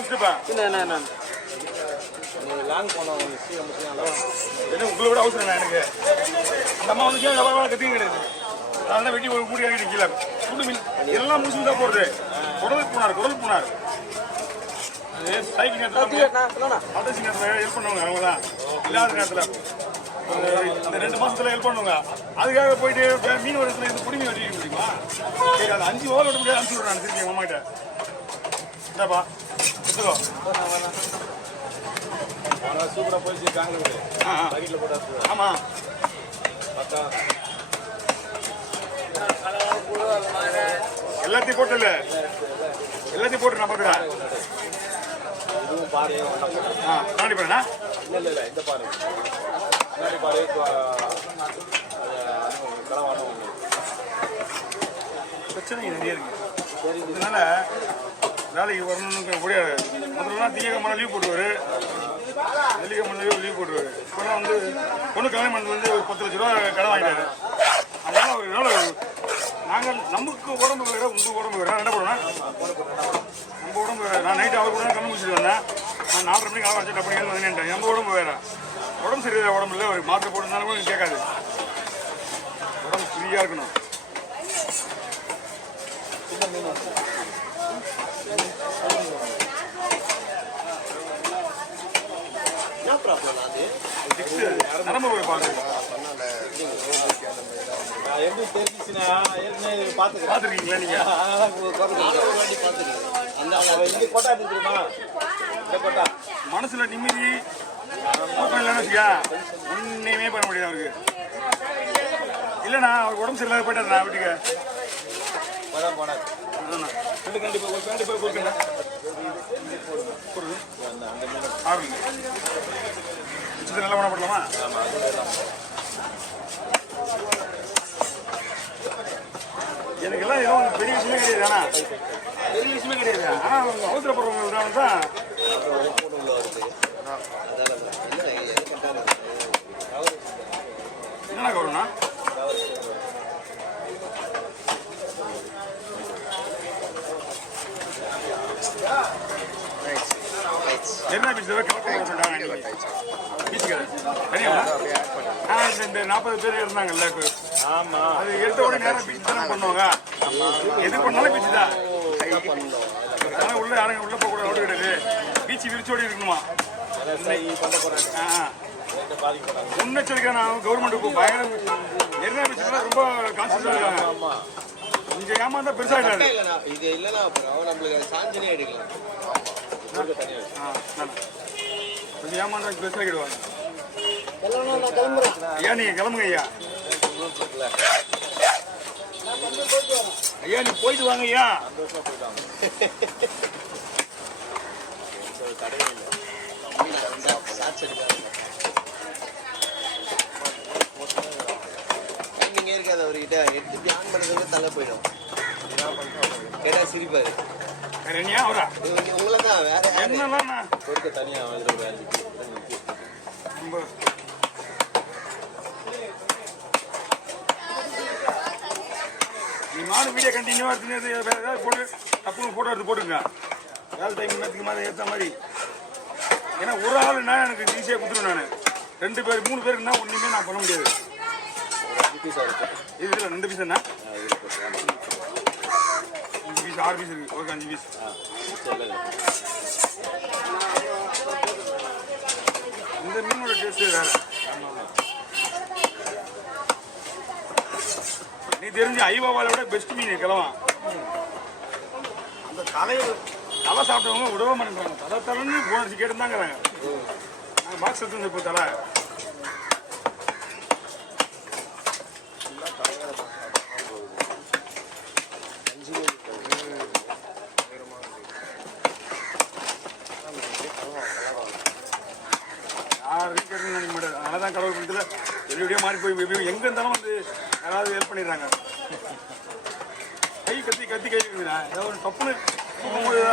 முடிச்சுப்பா. Long போனோம் என்ன உங்களை விட அவசரம் எனக்கு. அந்த அம்மா வந்து கத்தியும் கிடையாது. அதெல்லாம் வெட்டி ஒரு மூடி இறங்கி நிற்கல. சுடு மீன் எல்லாம் முடிச்சு தான் போடுறது. குடல் போனார் சைக்கிள் நேரத்தில் கடைசி நேரத்தில் ஹெல்ப் பண்ணுவாங்க. அவங்க தான் இல்லாத நேரத்தில் இந்த 2 மாசத்துல ஹெல்ப் பண்ணுவாங்க. அதுக்காக போயிட்டு மீன் வரத்துல இருந்து குடிமீன் வச்சுக்க முடியுமா? சரி, அது 5 ஓவர் விட முடியாது. அனுப்பிச்சு விடுறாங்க திருப்பி எங்கள் அம்மாட்ட. என்னப்பா எடுத்துக்கோ. சூப்பராக போயிடுச்சு பெங்களூர் பக்கெட்டில் போட்டு. ஆமாம் எல்லாத்தையும் போட்டு நான் பார்க்குறேன். இதுவும் பாரு. கண்ணாடி பாருண்ணா. இல்லை இந்த பாரு கண்ணாடி பாரு. பிரச்சனை நிறைய இருக்கு. இதனால வேலைக்கு வரணும்னு முடியாது. முதல்லாம் திங்கக்கிழமை லீவ் போட்டுருவாரு, வெள்ளிக்கிழமை லீவ் போட்டுருவாரு. இப்போலாம் வந்து பொண்ணு கல்யாணம் பண்ணது வந்து ஒரு 10 லட்ச ரூபா கடன் வாங்கிட்டாரு. அதனால ஒரு நாள் நாங்கள் நமக்கு உடம்பு வேற உங்கள் உடம்பு வேற என்ன பண்ணுவேன். நம்ம உடம்பு வேற. நான் நைட்டு அவர் கூட கண்ணு முடிச்சுட்டு வந்தேன். நான் 4:30 மணிக்கு ஆரம்பிச்சு அப்படி வந்துட்டேன். நம்ம உடம்பு வேற. உடம்பு சரியில்லை. உடம்பு இல்லை ஒரு மாத்திரை போட்டுருந்தாலும் கூட கேட்காது. உடம்பு ஃப்ரீயாக இருக்கணும். நரம்பு போய் பாருங்க. எப்படி தெரிஞ்சிச்சுன்னா ஏற்கனவே பார்த்துருக்கீங்களா நீங்கள்? கொட்டா தெரியுமா? இந்த கொட்டா மனசுல நிம்மதி இல்லைன்னு வச்சுக்கா ஒன்றையுமே பண்ண முடியாது அவருக்கு. இல்லைண்ணா அவர் உடம்பு சரியில்லாத போயிட்டார். நான் வீட்டுக்கு போனார். கண்டிப்பாக கொடுக்குண்ணா. ஆறுங்க நல்லா பண்ண பண்ணலாமா? எனக்கு எல்லாம் ஏதோ பெரிய விஷயமே கிடையாது. ஆனால் பெரிய விஷயமே கிடையாது. ஆனால் அவங்க அவசரப்படுறவங்க தான் என்னண்ணா கவர்னா என்ன பீச் சொல்லிட்டாங்க. பீச்சுக்கு இந்த 40 பேர் இருந்தாங்கல்ல. ஆமா அது எடுத்த உடனே நேரம் பீச் தானே பண்ணுவாங்க. எது பண்ணாலும் பீச்சு தான். உள்ள யாரும் உள்ள போக கூட ஓடி கிடையாது. பீச்சு விரிச்சோடி இருக்கணுமா? முன்னெச்சரிக்கை நான் கவர்மெண்ட்டுக்கு பயங்கர என்ன பீச்சுலாம் ரொம்ப கான்சியஸாக இருக்காங்க. இங்கே ஏமாந்தா பெருசாகிடாது. இது இல்லைன்னா அப்புறம் நம்மளுக்கு சாஞ்சனே எடுக்கலாம். கொஞ்சம் ஏமாந்தா பெருசாகிடுவாங்க. ஐயா நீங்க கிளம்புங்க ஐயா. ஐயா நீ போயிட்டு வாங்க ஐயா. நீங்க இருக்காது அவர்கிட்ட எடுத்து பிளான் பண்ணுறதுக்கு தள்ள போயிடும். கேட்டா சிரிப்பாரு. என்னையா அவரா உங்களை தான் வேற என்னன்னா கொடுக்க தனியாக நீ மாடு வீடியோ கண்டினியூவா எடுத்து வேற ஏதாவது போட்டு தப்புன்னு போட்டோ எடுத்து போட்டுங்க. வேலை டைம் நேரத்துக்கு மாதிரி ஏற்ற மாதிரி. ஏன்னா ஒரு ஆளுன்னா எனக்கு ஈஸியாக கொடுத்துருவேன். நான் 2 பேர் 3 பேருக்குன்னா ஒன்றுமே நான் பண்ண முடியாது. இது 2 பீஸ் என்ன 5 பீஸ் 6 பீஸ் இருக்கு. Okay 5 piece. இந்த மீனோட டேஸ்ட் வேற. நீ தெரிஞ்ச ஐவாவால விட பெஸ்ட் மீன் கிளவான். அந்த தலை சாப்பிட்டவங்க விடவே மாட்டேங்கிறாங்க. தலைன்னு போனடிச்சு கேட்டுருந்தாங்கிறாங்க. நாங்கள் பாக்ஸ் எடுத்து இப்போ தலை யாரும் கேட்கணும்னு நினைக்க மாட்டேன். அதனால தான் கடவுள் பண்ணிட்டு வெளியே மாறி போய் எங்கே இருந்தாலும் வந்து யாராவது ஹெல்ப் பண்ணிடுறாங்க. கை கத்தி இருக்குதுண்ணா. ஏதாவது ஒரு தப்புன்னு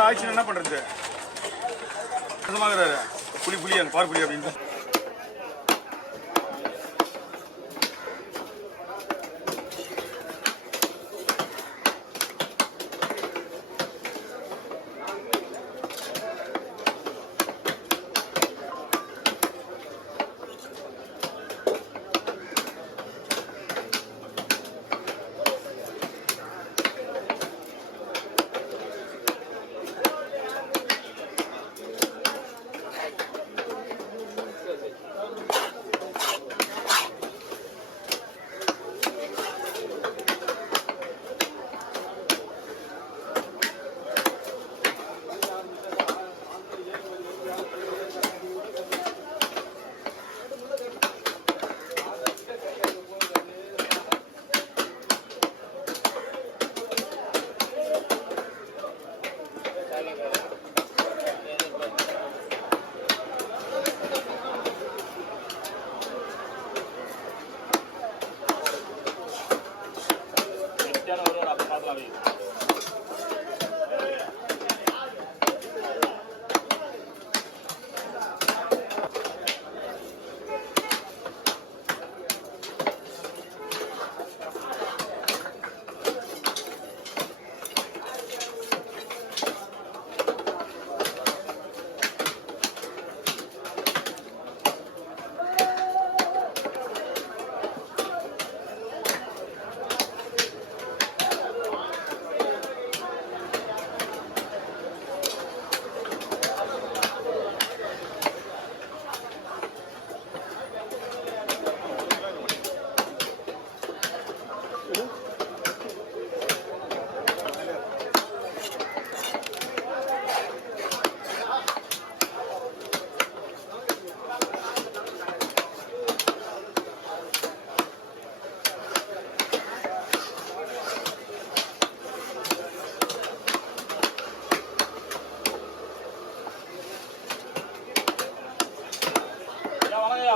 ஆக்சிடென்ட் என்ன பண்ணுறது? சுத்தமாகறாரு புலி அங்கே பார் புலி அப்படின்ட்டு.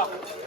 செல்வம்.